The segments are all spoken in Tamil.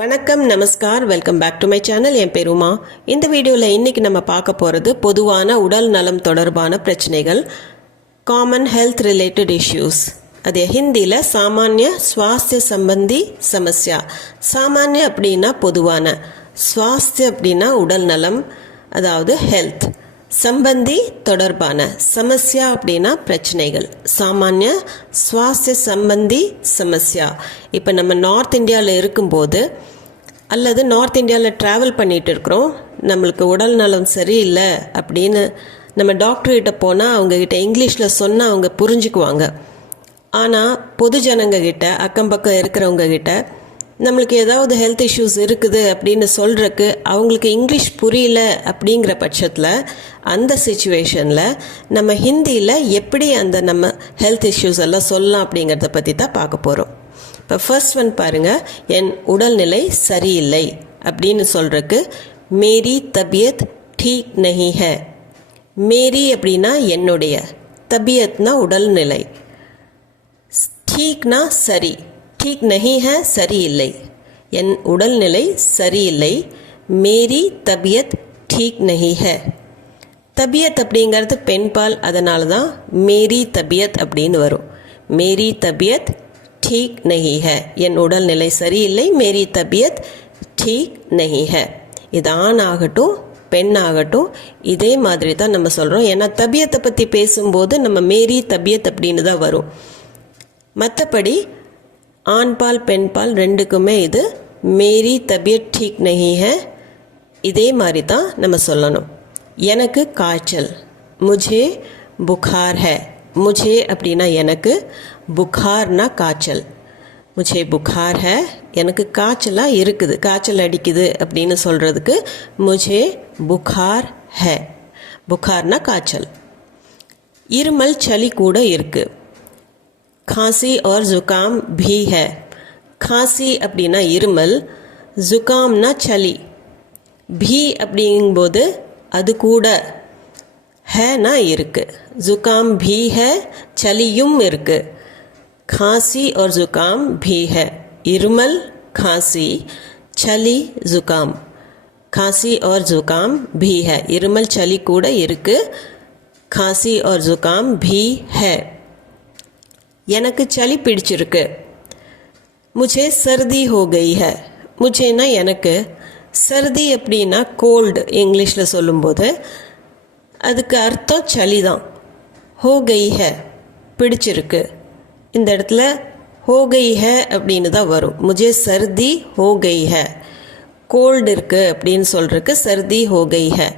வணக்கம் நமஸ்கார் welcome back to my channel. என் பேர் உமா. இந்த வீடியோவில் இன்றைக்கி நம்ம பார்க்க போகிறது பொதுவான உடல் நலம் தொடர்பான பிரச்சனைகள், காமன் ஹெல்த் ரிலேட்டட் இஷ்யூஸ். அது ஹிந்தியில் சாமானிய ஸ்வாஸ்திய சம்பந்தி சமஸ்யா. சாமானிய அப்படின்னா பொதுவான, ஸ்வாஸ்திய அப்படின்னா உடல் நலம், அதாவது ஹெல்த், சம்பந்தி தொடர்பான, சமஸ்யா அப்படின்னா பிரச்சனைகள். சாமானிய ஸ்வாஸ்திய சம்பந்தி சமஸ்யா. இப்போ நம்ம நார்த் இந்தியாவில் இருக்கும்போது அல்லது நார்த் இந்தியாவில் ட்ராவல் பண்ணிகிட்டு இருக்கிறோம், நம்மளுக்கு உடல் நலம் சரியில்லை அப்படின்னு நம்ம டாக்டர்கிட்ட போனால் அவங்கக்கிட்ட இங்கிலீஷில் சொன்னால் அவங்க புரிஞ்சுக்குவாங்க. ஆனால் பொது ஜனங்கக்கிட்ட, அக்கம் பக்கம் இருக்கிறவங்க கிட்ட நம்மளுக்கு ஏதாவது ஹெல்த் இஷ்யூஸ் இருக்குது அப்படின்னு சொல்கிறக்கு அவங்களுக்கு இங்கிலீஷ் புரியல அப்படிங்கிற பட்சத்தில் அந்த சிச்சுவேஷனில் நம்ம ஹிந்தியில் எப்படி அந்த நம்ம ஹெல்த் இஷ்யூஸ் எல்லாம் சொல்லலாம் அப்படிங்கிறத பற்றி தான் பார்க்க போகிறோம். இப்போ ஃபர்ஸ்ட் ஒன் பாருங்கள், என் உடல்நிலை சரியில்லை அப்படின்னு சொல்கிறக்கு மேரி தபியத் டீக் நஹி ஹை. மேரி அப்படின்னா என்னுடைய, தபியத்னா உடல்நிலை, டீக்னா சரி, ठीक नहीं है சரியில்லை, என் உடல்நிலை சரியில்லை. மேரி தபியத் ठीक नहीं है. தபியத் அப்படிங்கிறது பெண்பால், அதனால தான் மேரி தபியத் அப்படின்னு வரும். மேரி தபியத் ठीक नहीं है, என் உடல்நிலை சரியில்லை, மேரி தபியத் ठीक नहीं है. இது ஆண் ஆகட்டும் பெண் ஆகட்டும் இதே மாதிரி தான் நம்ம சொல்கிறோம். ஏன்னா தபியத்தை பற்றி பேசும்போது நம்ம மேரி தபியத் அப்படின்னு தான் வரும். மற்றபடி ஆண் பால் பெண் பால் ரெண்டுக்குமே இது மேரி தபியத் டீக் நஹி ஹை இதே மாதிரி தான் நம்ம சொல்லணும். எனக்கு காய்ச்சல், முझे புகார் ஹை. முझे அப்படின்னா எனக்கு, புகார்னா காய்ச்சல். முझे புகார் ஹை, எனக்கு காய்ச்சலாக இருக்குது, காய்ச்சல் அடிக்குது அப்படின்னு சொல்கிறதுக்கு முझे புகார் ஹை. புகார்னா காய்ச்சல். இருமல் சளி கூட இருக்குது. खांसी और ज़ुकाम भी है. खांसी அப்படின்னா இருமல், ஜுகாம்னா சளி. भी அப்படிங்கும்போது அது கூட, ஹேனா இருக்குது. ஜுகாம் भी है, சளியும் இருக்குது. खांसी और ज़ुकाम भी है. இருமல், खांसी, சளி, ज़ुकाम. खांसी और ज़ुकाम भी है. இருமல் சளி கூட இருக்குது. खांसी और ज़ुकाम भी है. எனக்கு சளி பிடிச்சிருக்கு. முझे सर्दी हो गई है. முझेனா எனக்கு, சர்தி அப்படின்னா கோல்டு இங்கிலீஷில் சொல்லும்போது அதுக்கு அர்த்தம் சளி தான். हो गई है பிடிச்சிருக்கு. இந்த இடத்துல हो गई है அப்படின்னு தான் வரும். मुझे सर्दी हो गई है, கோல்டு இருக்குது அப்படின்னு சொல்கிறதுக்கு सर्दी हो गई है.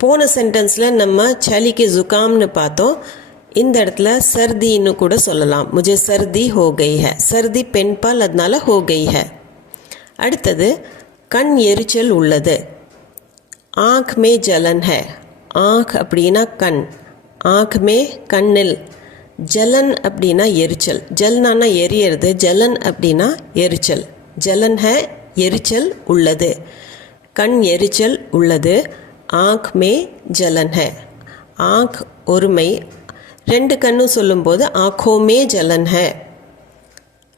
போன சென்டென்ஸில் நம்ம சளிக்கு ஜுகாம்னு பார்த்தோம். இந்த இடத்துல சர்தின்னு கூட சொல்லலாம். முझे सर्दी हो गई है. சர்தி பெண்பால், அதனால हो गई है. அடுத்தது கண் எரிச்சல் உள்ளது. ஆங்க் மே ஜலன் है. ஆங்க் அப்படின்னா கண், ஆங்க் மே கண்ணில், ஜலன் அப்படின்னா எரிச்சல். ஜல்னானா எரியறது, ஜலன் அப்படின்னா எரிச்சல். ஜலன் है எரிச்சல் உள்ளது. கண் எரிச்சல் உள்ளது. ஆங்க் மே ஜலன் है. ஆங்க் ஒருமை, ரெண்டு கண்ணும் சொல்லும்போது ஆங்கோமே ஜலன் ஹை.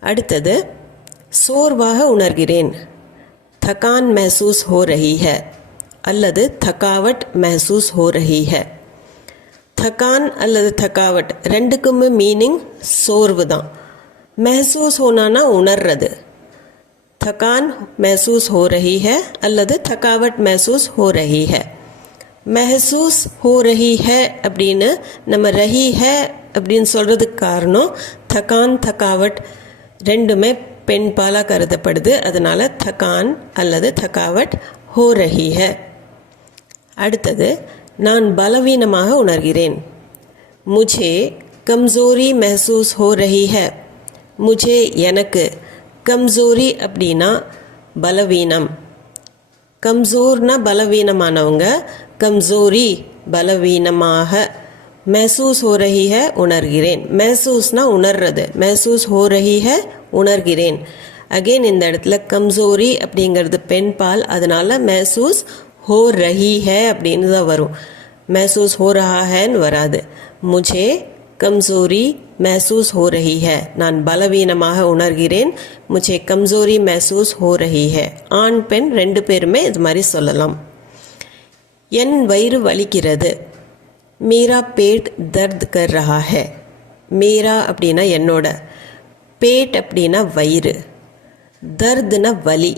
அடுத்தது சோர்வாக உணர்கிறேன். थकान महसूस हो रही है அல்லது थकावट महसूस हो रही है. थकान அல்லது थकावट ரெண்டுக்குமே மீனிங் சோர்வு தான். महसूस होना உணர்றது. थकान महसूस हो रही है அல்லது थकावट महसूस हो रही है. महसूस हो रही है அப்படின்னு நம்ம रही है அப்படின்னு சொல்கிறதுக்கு காரணம் थकान थकावट ரெண்டுமே பெண் பாலாக கருதப்படுது. அதனால் थकान அல்லது थकावट हो रही है. அடுத்தது நான் பலவீனமாக உணர்கிறேன். मुझे कमज़ोरी महसूस हो रही है. मुझे எனக்கு, कमज़ोरी அப்படின்னா பலவீனம். கம்சோர்னா பலவீனமானவங்க, கம்சோரி பலவீனமாக. महसूस हो रही है உணர்கிறேன். महसूसனா உணர்றது, महसूस हो रही है உணர்கிறேன். அகெயின் இந்த இடத்துல கம்சோரி அப்படிங்கிறது பெண் பால், அதனால महसूस हो रही है அப்படின்னு தான் வரும். महसूस हो रहा है வராது. मुझे कमज़ोरी महसूस हो रही है நான் பலவீனமாக உணர்கிறேன் मुझे कमजोरी महसूस हो रही है ஆண் பெண் ரெண்டு பேருமே இது மாதிரி சொல்லலாம் என் வயிறு வலிக்கிறது मेरा पेट दर्द कर रहा है मेरा அப்படின்னா என்னோட पेट அப்படின்னா வயிறு दर्दனா வலி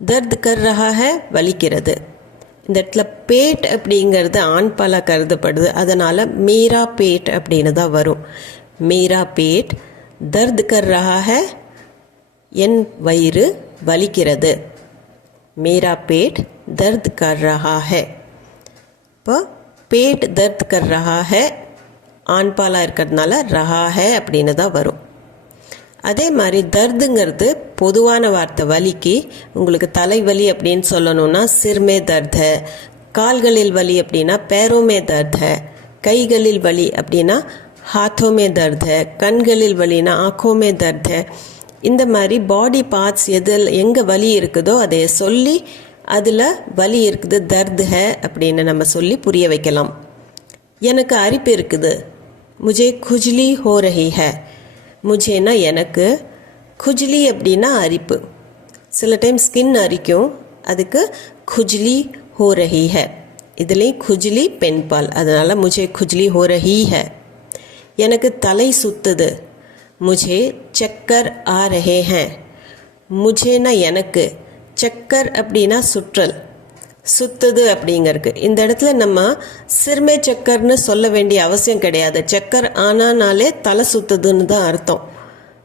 दर्द कर रहा है வலிக்கிறது இந்த இடத்துல பேட் அப்படிங்கிறது ஆண் பாலாக கருதப்படுது அதனால் மீரா பேட் அப்படின்னு தான் வரும் மீரா பேட் தர்த் கர் ரஹா ஹை என் வயிறு வலிக்கிறது மீரா பேட் தர்த் கர் ரஹா ஹை இப்போ பேட் தர்த் கர் ரஹா ஹை ஆண் பாலாக இருக்கிறதுனால ரஹா ஹை அப்படின்னு தான் வரும் அதே மாதிரி தர்துங்கிறது பொதுவான வார்த்தை வலிக்கு உங்களுக்கு தலைவலி அப்படின்னு சொல்லணும்னா சிர்மே தர்த் ஹை கால்களில் வலி அப்படின்னா பேரோமே தர்த் ஹை கைகளில் வலி அப்படின்னா ஹாத்தோமே தர்த் ஹை கண்களில் வலினா ஆँखों தர்த் ஹை இந்த மாதிரி பாடி பார்ட்ஸ் எங்கே வலி இருக்குதோ அதை சொல்லி அதில் வலி இருக்குது தர்த் ஹை அப்படின்னு நம்ம சொல்லி புரிய வைக்கலாம் எனக்கு அரிப்பு இருக்குது முझे खुजली हो रही है முझேனா எனக்கு खुजली அப்படின்னா அரிப்பு சில டைம் ஸ்கின் அரிக்கும் அதுக்கு खुजली हो रही है இதுலேயும் खुजली பெண்பால் அதனால் मुझे खुजली हो रही है எனக்கு தலை சுத்துது मुझे चक्कर आ रहे हैं मुझेனா எனக்கு சக்கர் அப்படின்னா சுற்றல் சுத்துது அப்படிங்கிறதுக்கு இந்த இடத்துல நம்ம சிறுமை சக்கர்னு சொல்ல வேண்டிய அவசியம் கிடையாது சக்கர் ஆனானாலே தலை சுத்துதுன்னு தான் அர்த்தம்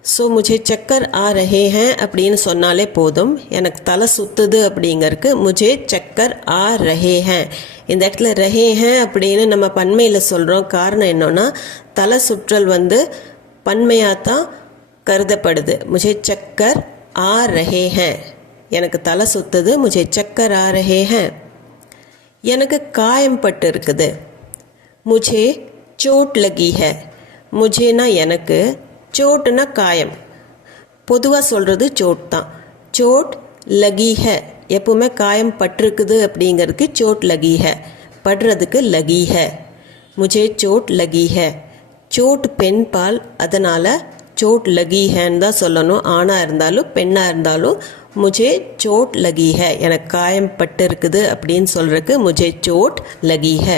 ஸோ முझे சக்கர் ஆ ரஹே ஹேன் அப்படின்னு சொன்னாலே போதும் எனக்கு தலை சுத்துது அப்படிங்கிறதுக்கு முझे சக்கர் ஆ ரஹே ஹேன் இந்த இடத்துல ரஹே ஹேன் அப்படின்னு நம்ம பன்மையில் சொல்கிறோம் காரணம் என்னன்னா தலை சுற்றல் பன்மையாக தான் கருதப்படுது முझे சக்கர் ஆ ரஹே ஹேன் எனக்கு தலை சுத்துது मुझे चक्कर आ रहे हैं எனக்கு காயம் பட்டு இருக்குது मुझे चोट लगी है मुझेனா எனக்கு चोटனா காயம் பொதுவாக சொல்கிறது चोट தான் चोट लगी है எப்பவுமே காயம் பட்டிருக்குது அப்படிங்கிறதுக்கு चोट लगी है படுறதுக்கு लगी है मुझे चोट लगी है चोट பெண் பால் அதனால் चोट लगी हैன்னு தான் சொல்லணும் ஆணாக இருந்தாலும் பெண்ணாக இருந்தாலும் मुझे चोट लगी है எனக்கு காயம் பட்டு இருக்குது அப்படின்னு சொல்கிறதுக்கு मुझे चोट लगी है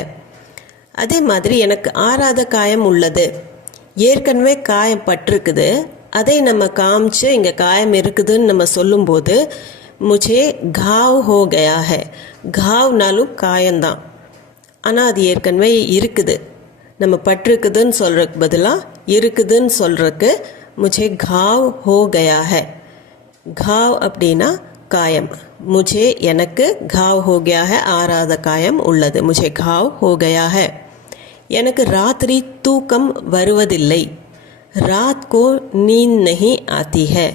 அதே மாதிரி எனக்கு ஆறாத காயம் உள்ளது ஏற்கனவே காயம் பட்டிருக்குது அதை நம்ம காமிச்சு இங்கே காயம் இருக்குதுன்னு நம்ம சொல்லும்போது मुझे घाव हो गया है घावனாலும் காயம்தான் ஆனால் அது ஏற்கனவே இருக்குது நம்ம பட்டிருக்குதுன்னு சொல்கிறதுக்கு பதிலாக இருக்குதுன்னு சொல்கிறதுக்கு मुझे घाव हो गया है घाव அப்படின்னா காயம் मुझे எனக்கு घाव हो गया है ஆறாத காயம் உள்ளது मुझे घाव हो गया है எனக்கு ராத்திரி தூக்கம் வருவதில்லை रात को नींद नहीं आती है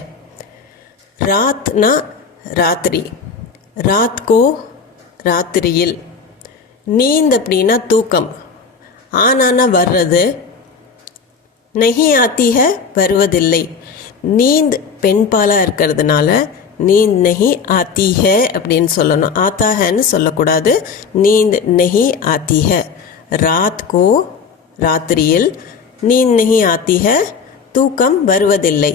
रातனா ராத்திரி रात को ராத்திரியில் नींद அப்படின்னா தூக்கம் ஆனானா வர்றது नहीं आती है வருவதில்லை नींद பெண்பாலாக இருக்கிறதுனால नींद नहीं आती है அப்படின்னு சொல்லணும் आता हैன்னு சொல்லக்கூடாது नींद नहीं आती है रात को ராத்திரியில் नींद नहीं आती है தூக்கம் வருவதில்லை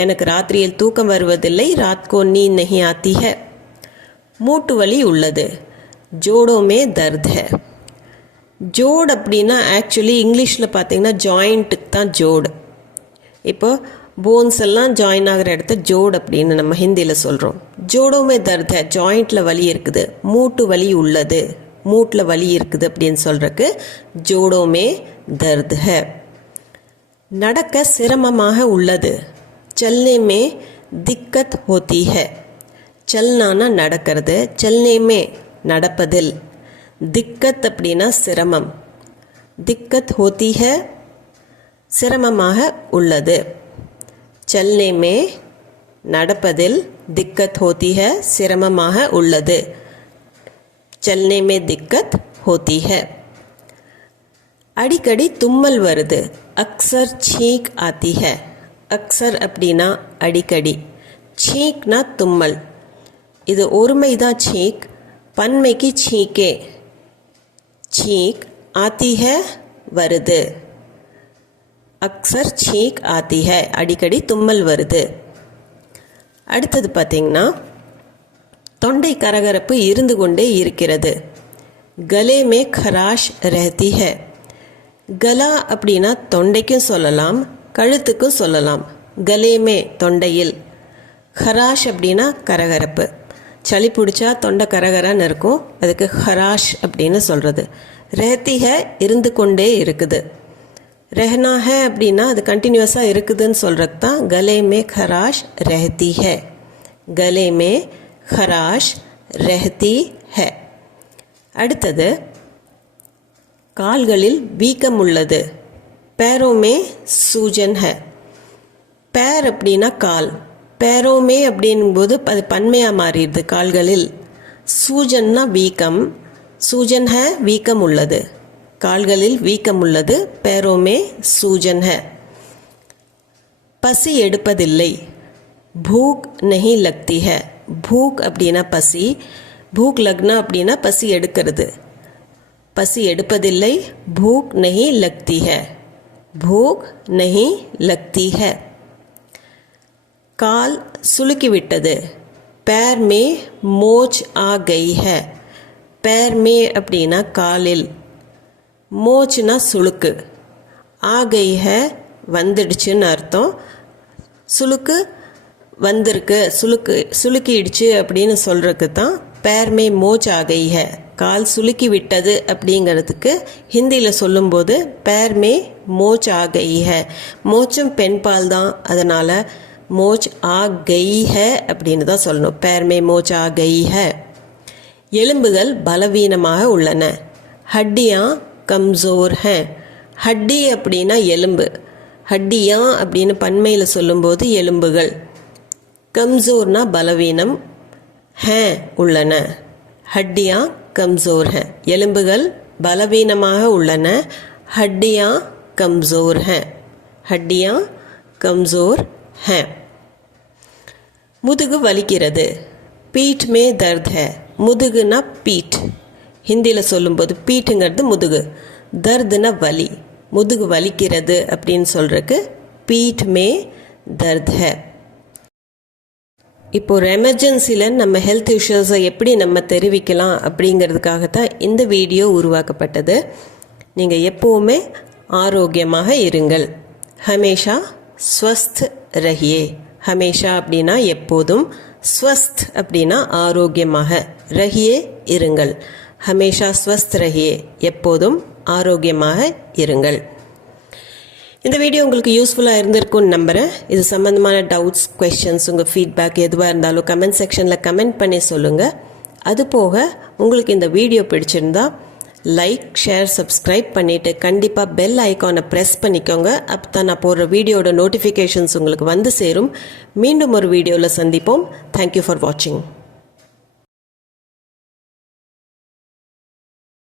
எனக்கு ராத்திரியில் தூக்கம் வருவதில்லை रात को नींद नहीं आती है மூட்டு வலி உள்ளது जोड़ों में दर्द है ஜோடு அப்படின்னா ஆக்சுவலி இங்கிலீஷில் பார்த்தீங்கன்னா ஜாயிண்ட்டுக்கு தான் ஜோடு இப்போ போன்ஸ் எல்லாம் ஜாயின் ஆகிற இடத்த ஜோடு அப்படின்னு நம்ம ஹிந்தியில் சொல்கிறோம் ஜோடோமே தர்த் ஹை ஜாயிண்டில் வலி இருக்குது மூட்டு வலி உள்ளது மூட்டில் வலி இருக்குது அப்படின்னு சொல்கிறதுக்கு ஜோடோமே தர்த் ஹை நடக்க சிரமமாக உள்ளது चलने में दिक्कत होती है चलना நடக்கிறது चलने में நடப்பதில் दिक्कत அப்படின்னா சிரமம் दिक्कत होती है சிரமமாக உள்ளது चलने में நடப்பதில் दिक्कत होती है சிரமமாக உள்ளது चलने में दिक्कत होती है அடிக்கடி தும்மல் வருது अक्सर छींक आती है अक्सर அப்படின்னா அடிக்கடி छींकனா தும்மல் இது ஒருமைதான் छींक பன்மைக்கு छींके छींक आती है வருது அக்சர் छींक आती है அடிக்கடி தும்மல் வருது. அடுத்தது பார்த்தீங்கன்னா தொண்டை கரகரப்பு இருந்து கொண்டே இருக்கிறது. கலே மே खराश रहती है. கலா அப்படின்னா தொண்டைக்கும் சொல்லலாம், கழுத்துக்கும் சொல்லலாம். கலே மே தொண்டையில், खराश அப்படின்னா கரகரப்பு. சளி பிடிச்சா தொண்டை கரகரன்னு இருக்கும், அதுக்கு खराश அப்படின்னு சொல்கிறது. रहती है இருந்து கொண்டே இருக்குது. रहना है அப்படின்னா அது கண்டினியூஸாக இருக்குதுன்னு சொல்கிறது தான் गले में खराश रहती है. गले में खराश रहती है. அடுத்தது கால்களில் வீக்கம் உள்ளது. पैरों में सूजन है. पैर அப்படின்னா கால், पैरों में அப்படிங்கும்போது அது பன்மையாக மாறிடுது கால்களில். சூஜன்னா வீக்கம், सूजन है வீக்கம் உள்ளது. கால்களில் வீக்கம் உள்ளது. पैरों में सूजन है. பசி எடுப்பதில்லை. भूख नहीं लगती है. भूख அப்படின்னா பசி, भूख लगना அப்படின்னா பசி எடுக்கிறது. பசி எடுப்பதில்லை. भूख नहीं लगती है. भूख नहीं लगती है. கால் சுளுக்கிவிட்டது. पैर में मोच आ गई है. पैर में அப்படின்னா காலில், மோச்னா சுளுக்கு, ஆ கை ஹே வந்துடுச்சுன்னு அர்த்தம். சுளுக்கு வந்திருக்கு, சுளுக்கிடுச்சு அப்படின்னு சொல்கிறதுக்கு தான் பேர் மே மோச் ஆ கை ஹே, கால் சுளுக்கி விட்டது அப்படிங்கிறதுக்கு ஹிந்தியில் சொல்லும்போது பேர் மே மோச் ஆ கை ஹே. மோச்சும் பெண் பால் தான், அதனால் மோச் ஆ கை ஹே அப்படின்னு தான் சொல்லணும். பேர் மே மோச் ஆ கை ஹே. எலும்புகள் பலவீனமாக உள்ளன. ஹட்டியா கம்சோர் ஹே. ஹட்டி அப்படின்னா எலும்பு, ஹட்டியா அப்படின்னு பன்மையில் சொல்லும்போது எலும்புகள். கம்சோர்னா பலவீனம், ஹே உள்ளன. ஹட்டியா கம்சோர் ஹே. எலும்புகள் பலவீனமாக உள்ளன. ஹட்டியா கம்சோர் ஹே. ஹட்டியா கம்சோர் ஹே. முதுகு வலிக்கிறது. பீட் மே தர்த் ஹே. முதுகுனா பீட், ஹிந்தியில் சொல்லும்போது பீட்டுங்கிறது முதுகு, தர்துனா வலி. முதுகு வலிக்கிறது அப்படின்னு சொல்கிறதுக்கு பீட் மே தர்த் ஹே. இப்போ ஒரு எமர்ஜென்சியில் நம்ம ஹெல்த் இஷ்யூஸை எப்படி நம்ம தெரிவிக்கலாம் அப்படிங்கிறதுக்காகத்தான் இந்த வீடியோ உருவாக்கப்பட்டது. நீங்கள் எப்போவுமே ஆரோக்கியமாக இருங்கள். ஹமேஷா ஸ்வஸ்த் ரஹியே. ஹமேஷா அப்படின்னா எப்போதும், ஸ்வஸ்த் அப்படின்னா ஆரோக்கியமாக, ரஹியே இருங்கள். ஹமேஷா ஸ்வஸ்த் ரஹியே, எப்போதும் ஆரோக்கியமாக இருங்கள். இந்த வீடியோ உங்களுக்கு யூஸ்ஃபுல்லாக இருந்திருக்கும்னு நம்புகிறேன். இது சம்மந்தமான டவுட்ஸ், குவெஷன்ஸ், உங்கள் ஃபீட்பேக் எதுவாக இருந்தாலும் கமெண்ட் செக்ஷனில் கமெண்ட் பண்ணி சொல்லுங்கள். அதுபோக உங்களுக்கு இந்த வீடியோ பிடிச்சிருந்தா லைக், ஷேர், சப்ஸ்கிரைப் பண்ணிவிட்டு கண்டிப்பாக பெல் ஐக்கானை ப்ரெஸ் பண்ணிக்கோங்க. அப்போ தான் நான் போடுற வீடியோட நோட்டிஃபிகேஷன்ஸ் உங்களுக்கு வந்து சேரும். மீண்டும் ஒரு வீடியோவில் சந்திப்போம். தேங்க்யூ ஃபார் வாட்சிங்.